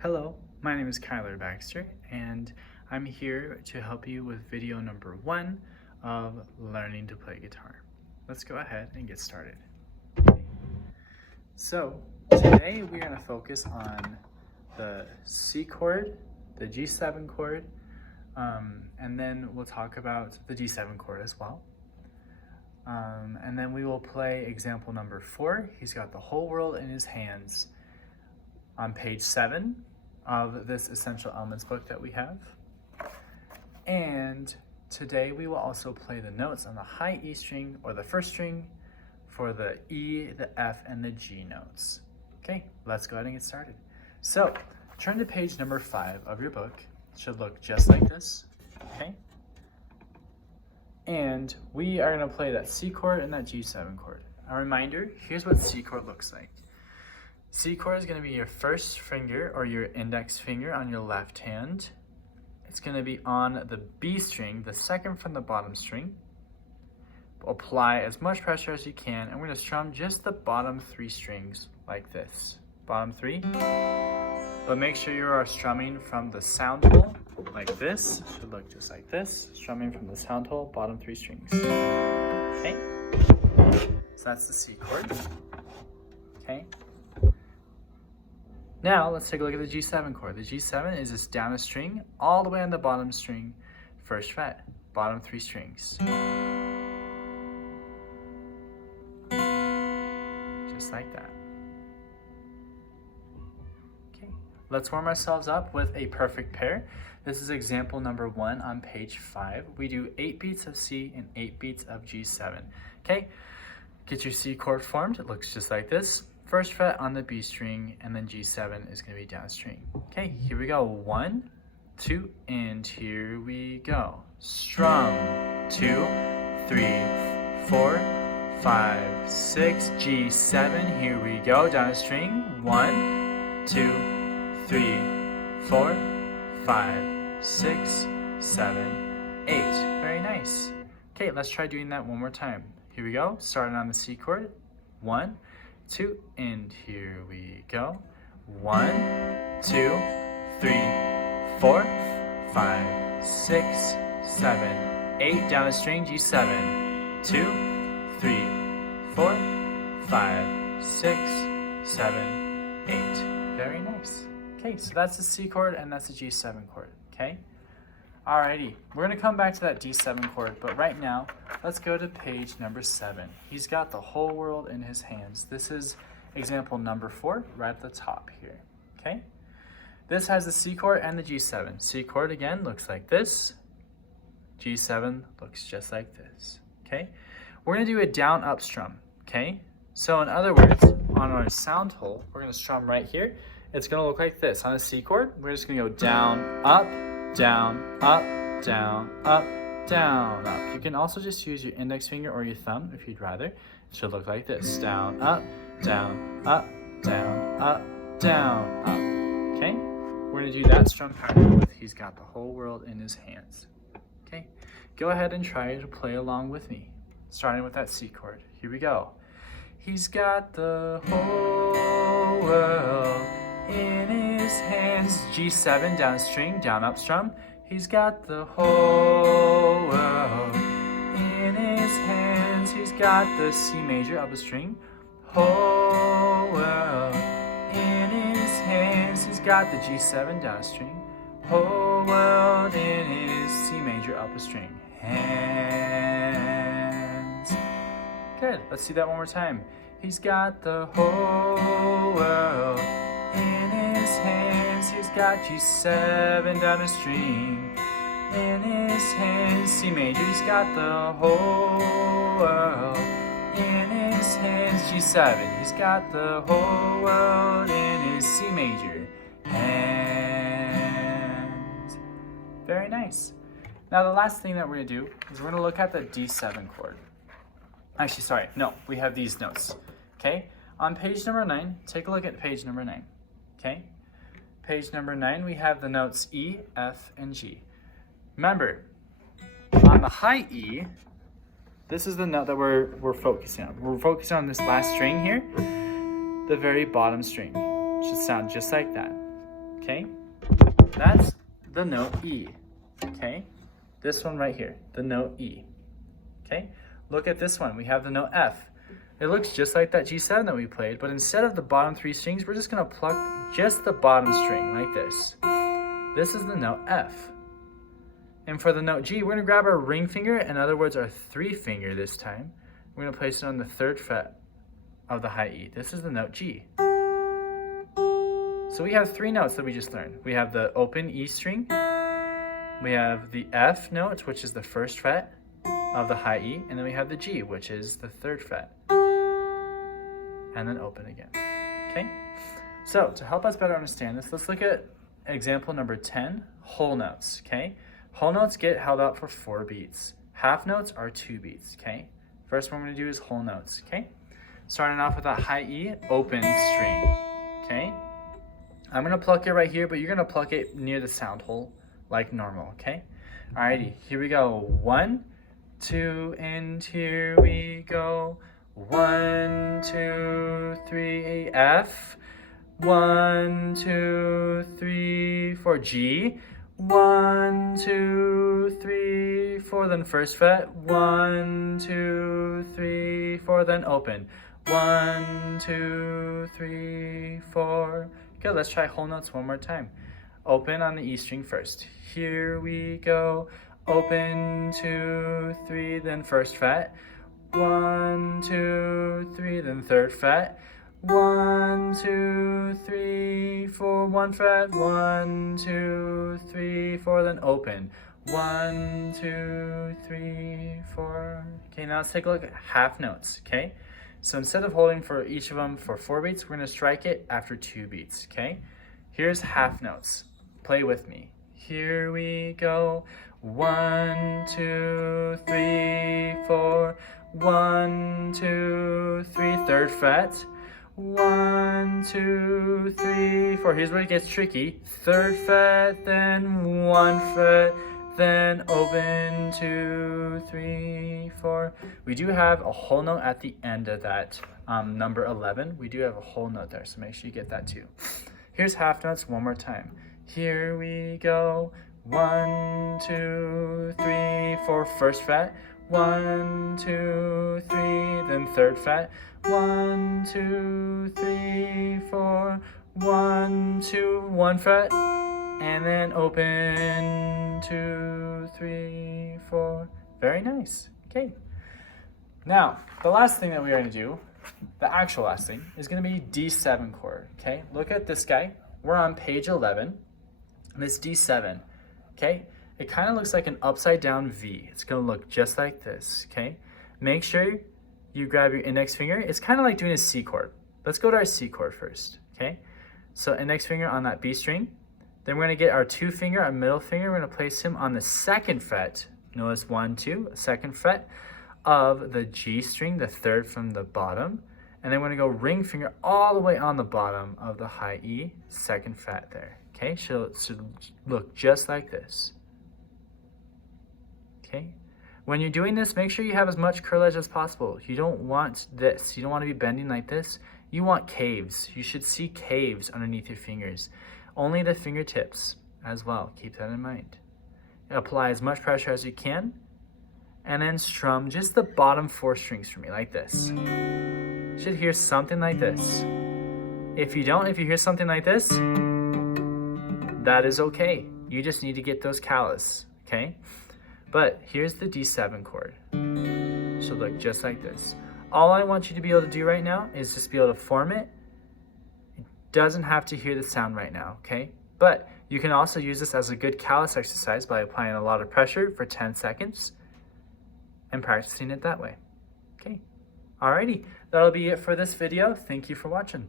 Hello, my name is Kyler Baxter, and I'm here to help you with video number 1 of learning to play guitar. Let's go ahead and get started. So, today we're going to focus on the C chord, the G7 chord, and then we'll talk about the D7 chord as well. And then we will play example number 4. He's got the whole world in his hands on page 7 of this Essential Elements book that we have. And today we will also play the notes on the high E string or the first string for the E, the F, and the G notes. Okay, let's go ahead and get started. So, turn to page number 5 of your book. It should look just like this, okay? And we are gonna play that C chord and that G7 chord. A reminder, here's what C chord looks like. C chord is going to be your first finger or your index finger on your left hand. It's going to be on the B string, the second from the bottom string. Apply as much pressure as you can, and we're going to strum just the bottom 3 strings like this. Bottom 3. But make sure you are strumming from the sound hole like this. It should look just like this. Strumming from the sound hole, bottom 3 strings. Okay? So that's the C chord. Okay? Now, let's take a look at the G7 chord. The G7 is just down a string, all the way on the bottom string, first fret, bottom 3 strings. Just like that. Okay, let's warm ourselves up with a perfect pair. This is example number 1 on page 5. We do 8 beats of C and 8 beats of G7. Okay, get your C chord formed. It looks just like this. First fret on the B string, and then G7 is going to be down string. Okay, here we go. 1, 2, and here we go. Strum. 2, 3, 4, 5, 6, G7. Here we go. Down a string. 1, 2, 3, 4, 5, 6, 7, 8. Very nice. Okay, let's try doing that one more time. Here we go. Starting on the C chord. 1, 2, and here we go. 1, 2, 3, 4, 5, 6, 7, 8. Down the string, G7. 2, 3, 4, 5, 6, 7, 8. Very nice. Okay, so that's the C chord and that's the G7 chord, okay? Alrighty, we're gonna come back to that D7 chord, but right now, let's go to page number 7. He's got the whole world in his hands. This is example number 4, right at the top here, okay? This has the C chord and the G7. C chord, again, looks like this. G7 looks just like this, okay? We're gonna do a down-up strum, okay? So in other words, on our sound hole, we're gonna strum right here. It's gonna look like this. On a C chord, we're just gonna go down, up, down, up, down, up, down, up. You can also just use your index finger or your thumb if you'd rather. It should look like this. Down, up, down, up, down, up, down, up. Okay? We're going to do that strum pattern with He's Got the Whole World in His Hands. Okay? Go ahead and try to play along with me, starting with that C chord. Here we go. He's got the whole world in his hands. G7, down a string, down up strum. He's got the whole world in his hands. He's got the C major, up a string. Whole world in his hands. He's got the G7, down a string. Whole world in his C major, up a string. Hands. Good, let's do that one more time. He's got the whole world in his hands. He's got G7 down a string. In his hands, C major. He's got the whole world in his hands. G7. He's got the whole world in his C major. Hands. Very nice. Now the last thing that we're gonna do is we're gonna look at the D7 chord. Actually, sorry, no, we have these notes. Okay? On page number 9, take a look at page number 9. Okay? Page number 9, we have the notes E, F, and G. Remember, on the high E, this is the note that we're focusing on. We're focusing on this last string here, the very bottom string. It should sound just like that. okay? That's the note E, okay? This one right here, the note E, okay? Look at this one, we have the note F. It looks just like that G7 that we played, but instead of the bottom 3 strings, we're just gonna pluck just the bottom string like this. This is the note F. And for the note G, we're gonna grab our ring finger, in other words, our 3 finger this time. We're gonna place it on the 3rd fret of the high E. This is the note G. So we have 3 notes that we just learned. We have the open E string, we have the F note, which is the 1st fret of the high E, and then we have the G, which is the 3rd fret. And then open again, okay? So to help us better understand this, let's look at example number 10, whole notes, okay? Whole notes get held out for 4 beats. Half notes are 2 beats, okay? First one we're gonna do is whole notes, okay? Starting off with that high E, open string, okay? I'm gonna pluck it right here, but you're gonna pluck it near the sound hole like normal, okay? Alrighty, here we go. 1, 2, and here we go. 1, 2, 3, F. 1, 2, 3, 4, G. 1, 2, 3, 4, then 1st fret. 1, 2, 3, 4, then open. 1, 2, 3, 4. Good, let's try whole notes one more time. Open on the E string first. Here we go. Open, 2, 3, then 1st fret. 1, 2, 3, then 3rd fret. 1, 2, 3, 4, 1 fret. 1, 2, 3, 4, then open. 1, 2, 3, 4. Okay, now let's take a look at half notes, okay? So instead of holding for each of them for 4 beats, we're gonna strike it after 2 beats, okay? Here's half notes. Play with me. Here we go. 1, 2, 3, 4. 1, 2, 3, 3rd fret. 1, 2, 3, 4. Here's where it gets tricky. 3rd fret, then 1 fret, then open, 2, 3, 4. We do have a whole note at the end of that number 11. We do have a whole note there, so make sure you get that too. Here's half notes one more time. Here we go. 1, 2, 3, 4, 1st fret. 1, 2, 3, then 3rd fret. 1, 2, 3, 4. 1, 2, 1 fret, and then open, 2, 3, 4. Very nice. Okay. Now, the last thing that we are going to do, the actual last thing, is going to be D7 chord. Okay. Look at this guy. We're on page 11. This D7. Okay. It kind of looks like an upside down V. It's going to look just like this, okay? Make sure you grab your index finger. It's kind of like doing a C chord. Let's go to our C chord first, okay? So index finger on that B string. Then we're going to get our 2 finger, our middle finger. We're going to place him on the 2nd fret. Notice 1, 2, 2nd fret of the G string, the 3rd from the bottom. And then we're going to go ring finger all the way on the bottom of the high E, 2nd fret there, okay? Should look just like this. Okay. When you're doing this, make sure you have as much curl edge as possible. You don't want this. You don't want to be bending like this. You want caves. You should see caves underneath your fingers. Only the fingertips as well. Keep that in mind. Apply as much pressure as you can. And then strum just the bottom 4 strings for me, like this. You should hear something like this. If you hear something like this, that is okay. You just need to get those callus, okay? But here's the D7 chord. Should look just like this. All I want you to be able to do right now is just be able to form it. It doesn't have to hear the sound right now, okay? But you can also use this as a good callus exercise by applying a lot of pressure for 10 seconds and practicing it that way. Okay, alrighty. That'll be it for this video. Thank you for watching.